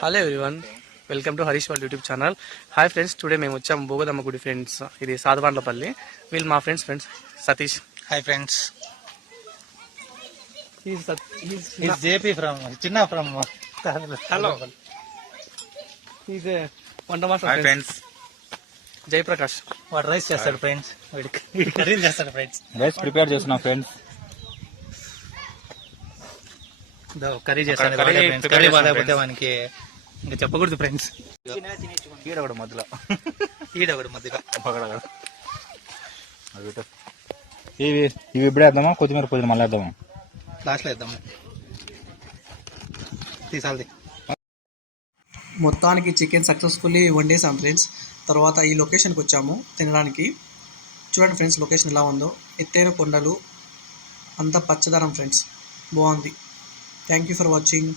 Hello everyone, welcome to Harish వాళ్ళ YouTube channel. Hi friends, today మేము వచ్చాము బోగదమ్మ గుడి ఫ్రెండ్స్. ఇది సాధవాండ్లపల్లి. వీళ్ళు మా friends Satish. Hi friends, is JP from చిన్న ఫ్రమ్ హలో, ఈజ్ వంట మాస్టర్. Hi friends, Jayaprakash. వాడు రైస్ చేస్తాడు ఫ్రెండ్స్, కర్రీ చేస్తాడు ఫ్రెండ్స్. రైస్ ప్రిపేర్ చేస్తున్నాం ఫ్రెండ్స్. కర్రీ చేస్తాడు. కర్రీ బాగాలేకపోతే వానికి ఇంకా చెప్పకూడదు ఫ్రెండ్స్. ఈడొకడు మధ్యలో ఈడొకడు మధ్యలో ఇవి ఇప్పుడే వేద్దామా, కొత్తిమీర పుదీనా మళ్ళీ వేద్దామా? లాస్ట్లో వేద్దాము. తీసాలి. మొత్తానికి చికెన్ సక్సెస్ఫుల్లీ వండేసాం ఫ్రెండ్స్. తర్వాత ఈ లొకేషన్కి వచ్చాము తినడానికి. చూడండి ఫ్రెండ్స్, లొకేషన్ ఎలా ఉందో. ఎత్తైన కొండలు, అంతా పచ్చదనం ఫ్రెండ్స్, బాగుంది. Thank you for watching.